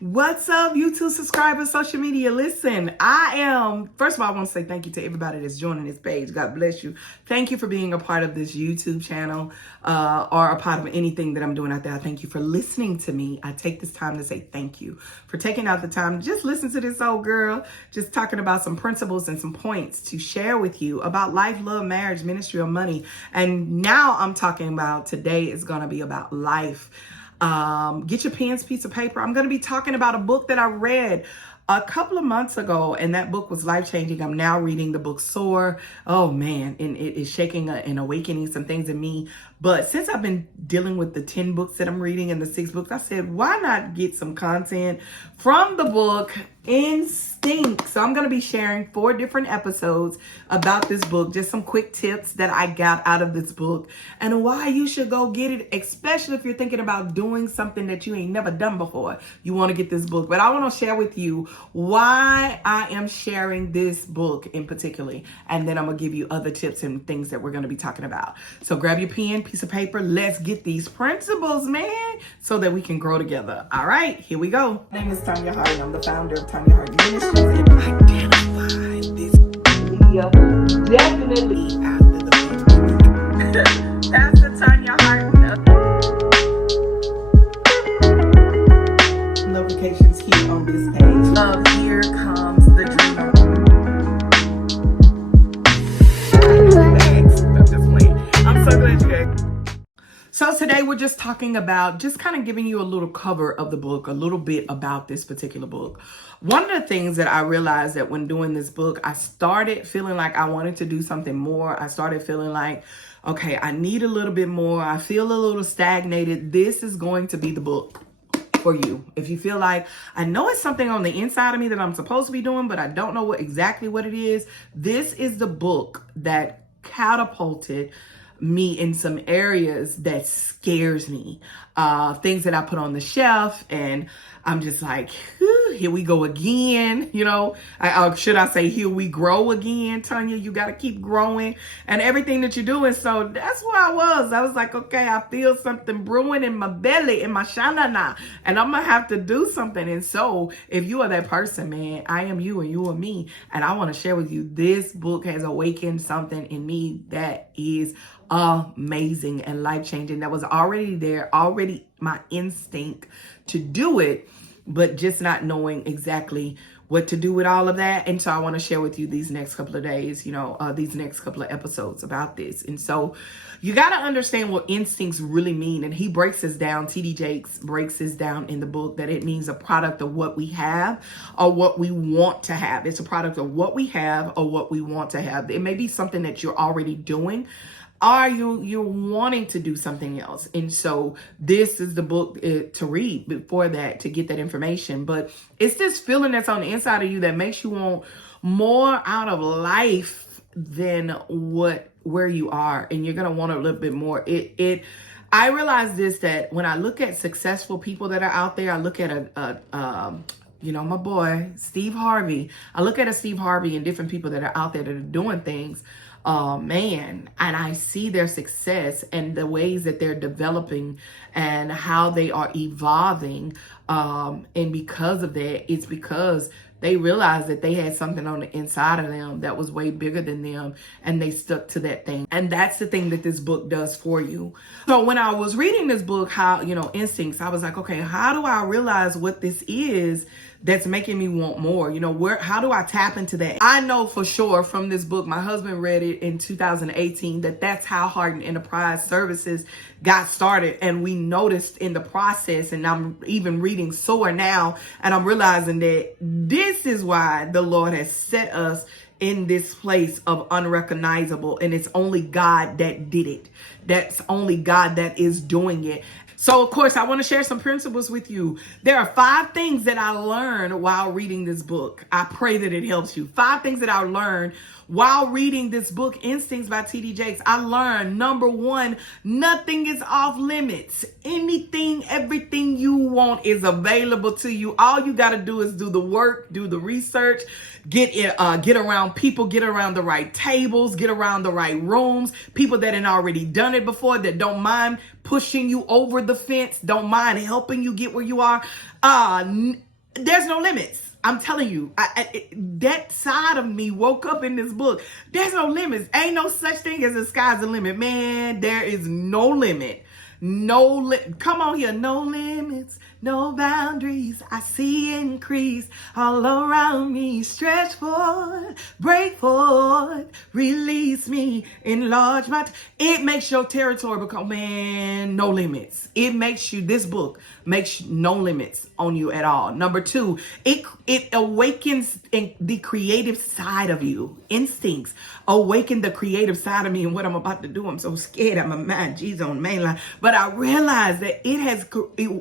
What's up, YouTube subscribers, social media? Listen, first of all, I want to say thank you to everybody that's joining this page. God bless you. Thank you for being a part of this YouTube channel or a part of anything that I'm doing out there. I thank you for listening to me. I take this time to say thank you for taking out the time to just listen to this old girl, just talking about some principles and some points to share with you about life, love, marriage, ministry, or money. And now I'm talking about today is going to be about life. Get your pens, piece of paper. I'm going to be talking about a book that I read a couple of months ago, and that book was life-changing. I'm now reading the book Soar. Oh man, and it is shaking and awakening some things in me. But since I've been dealing with the 10 books that I'm reading and the 6 books, I said, why not get some content from the book Instinct? So I'm going to be sharing 4 different episodes about this book, just some quick tips that I got out of this book and why you should go get it, especially if you're thinking about doing something that you ain't never done before. You want to get this book. But I want to share with you why I am sharing this book in particular, and then I'm going to give you other tips and things that we're going to be talking about. So grab your pen, piece of paper. Let's get these principles, man, so that we can grow together. All right, here we go. My name is Tonya Harden. I'm the founder of Tonya Harden Ministries, and I identify this media definitely after the pandemic. Pastor Tonya Harden. Notifications here on this page of Here Comes the Dreamer. I'm so glad you're here. So today we're just talking about, just kind of giving you a little cover of the book, a little bit about this particular book. One of the things that I realized that when doing this book, I started feeling like I wanted to do something more. I started feeling like, okay, I need a little bit more. I feel a little stagnated. This is going to be the book for you. If you feel like, I know it's something on the inside of me that I'm supposed to be doing, but I don't know exactly what it is. This is the book that catapulted me in some areas that scares me, things that I put on the shelf, and I'm just like, here we go again, you know, should I say, here we grow again, Tonya, you got to keep growing and everything that you're doing. So that's where I was like, okay, I feel something brewing in my belly, in my shanana, and I'm gonna have to do something. And so if you are that person, man, I am you and you are me, and I want to share with you, this book has awakened something in me that is amazing and life-changing, that was already there, already my instinct to do it, but just not knowing exactly what to do with all of that. And so I want to share with you these next couple of days, these next couple of episodes about this. And so you got to understand what instincts really mean. And he breaks this down. T.D. Jakes breaks this down in the book, that it means a product of what we have or what we want to have. It's a product of what we have or what we want to have. It may be something that you're already doing. Are you're wanting to do something else? And so this is the book to read before that, to get that information. But it's this feeling that's on the inside of you that makes you want more out of life than where you are. And you're going to want a little bit more. I realize this, that when I look at successful people that are out there, I look at my boy, Steve Harvey. I look at a Steve Harvey and different people that are out there that are doing things. And I see their success and the ways that they're developing and how they are evolving. And because of that, it's because they realized that they had something on the inside of them that was way bigger than them, and they stuck to that thing. And that's the thing that this book does for you. So when I was reading this book, instincts, I was like, okay, how do I realize what this is that's making me want more? How do I tap into that? I know for sure from this book, my husband read it in 2018, that's how Harden Enterprise Services got started. And we noticed in the process, and I'm even reading Soar now, and I'm realizing that this is why the Lord has set us in this place of unrecognizable, and it's only God that did it. That's only God that is doing it. So, of course, I want to share some principles with you. There are 5 things that I learned while reading this book. I pray that it helps you. 5 things that I learned while reading this book, Instincts by T.D. Jakes. I learned, number 1, nothing is off limits. Anything, everything you want is available to you. All you got to do is do the work, do the research, get around people, get around the right tables, get around the right rooms, people that had already done it before, that don't mind pushing you over the fence, don't mind helping you get where you are. There's no limits. I'm telling you, that side of me woke up in this book. There's no limits. Ain't no such thing as the sky's the limit. Man, there is no limit. Come on here. No limits, no boundaries. I see increase all around me. Stretch forward, break forward, release me, enlarge my. It makes your territory become, man, no limits. It makes you, this book makes no limits on you at all. Number two, it awakens in the creative side of you. Instincts awaken the creative side of me. And what I'm about to do, I'm so scared. I'm a man, Jesus on the main line. But I realize that it has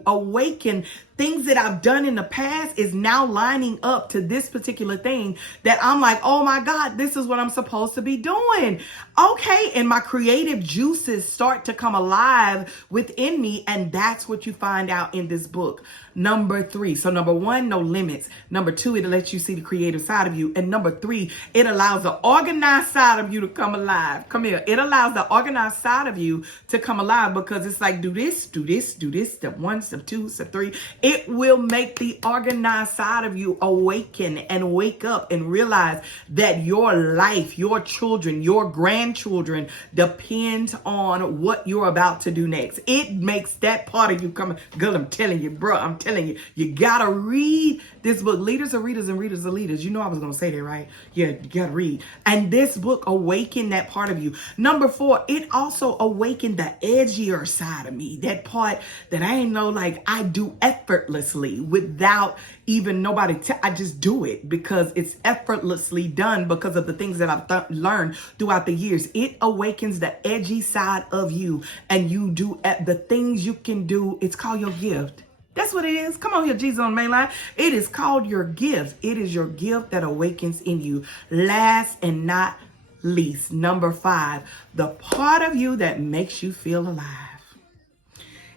awakened things that I've done in the past is now lining up to this particular thing that I'm like, oh my God, this is what I'm supposed to be doing. Okay. And my creative juices start to come alive within me. And that's what you find out in this book. Number three. So number one, no limits. Number two, it lets you see the creative side of you. And number three, it allows the organized side of you to come alive. Come here. It allows the organized side of you to come alive because it's like, do this, do this, do this, step one, step two, step three. It will make the organized side of you awaken and wake up and realize that your life, your children, your grandchildren depends on what you're about to do next. It makes that part of you come. Girl, I'm telling you, bro, I'm telling you, you gotta read this book. Leaders are readers and readers are leaders. You know I was gonna say that, right? Yeah, you gotta read. And this book awakened that part of you. Number four, it also awakened the edgier side of me. That part that I ain't know, like I do effortlessly without even nobody. I just do it because it's effortlessly done because of the things that I've learned throughout the years. It awakens the edgy side of you and you do the things you can do. It's called your gift. That's what it is. Come on here, Jesus on the main line. It is called your gift. It is your gift that awakens in you. Last and not least, number five, the part of you that makes you feel alive.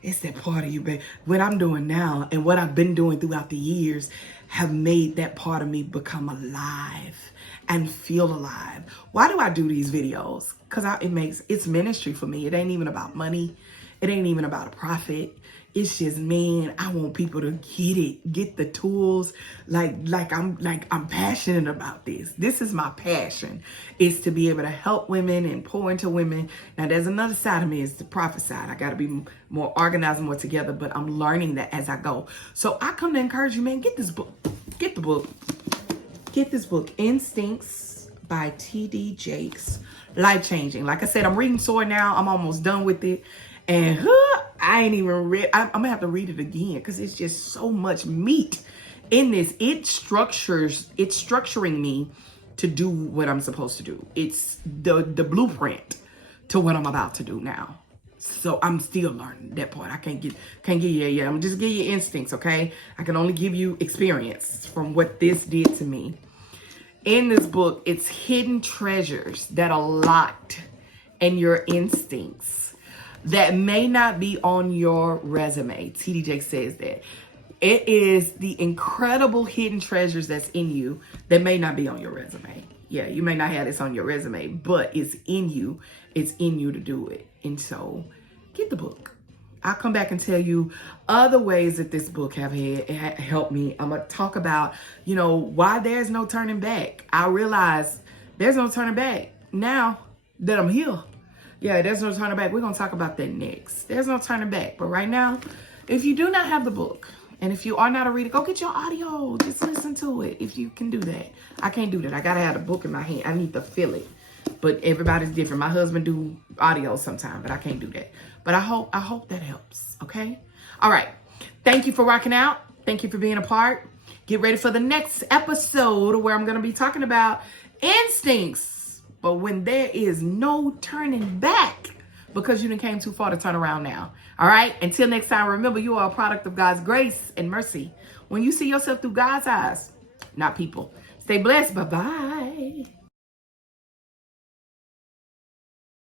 It's that part of you, babe. What I'm doing now and what I've been doing throughout the years have made that part of me become alive and feel alive. Why do I do these videos? Because it's ministry for me. It ain't even about money. It ain't even about a profit. It's just, man, I want people to get the tools. Like I'm passionate about this. This is my passion, is to be able to help women and pour into women. Now, there's another side of me, is the prophet side. I got to be more organized, more together, but I'm learning that as I go. So I come to encourage you, man, get this book. Get the book. Get this book, Instincts by T.D. Jakes. Life changing. Like I said, I'm reading Soar now. I'm almost done with it. And I ain't even read. I'm gonna have to read it again because it's just so much meat in this. It's structuring me to do what I'm supposed to do. It's the blueprint to what I'm about to do now. So I'm still learning that part. I can't give you yet. I'm just give you instincts, okay? I can only give you experience from what this did to me. In this book, it's hidden treasures that are locked in your instincts that may not be on your resume. T.D. Jakes says that. It is the incredible hidden treasures that's in you that may not be on your resume. Yeah, you may not have this on your resume, but it's in you. It's in you to do it. And so get the book. I'll come back and tell you other ways that this book have helped me. I'm going to talk about, why there's no turning back. I realize there's no turning back now that I'm here. Yeah, there's no turning back. We're going to talk about that next. There's no turning back. But right now, if you do not have the book, and if you are not a reader, go get your audio. Just listen to it if you can do that. I can't do that. I got to have the book in my hand. I need to feel it. But everybody's different. My husband do audio sometimes, but I can't do that. But I hope that helps, okay? All right. Thank you for rocking out. Thank you for being a part. Get ready for the next episode where I'm going to be talking about instincts. But when there is no turning back, because you done came too far to turn around now. All right? Until next time, remember, you are a product of God's grace and mercy. When you see yourself through God's eyes, not people. Stay blessed. Bye-bye.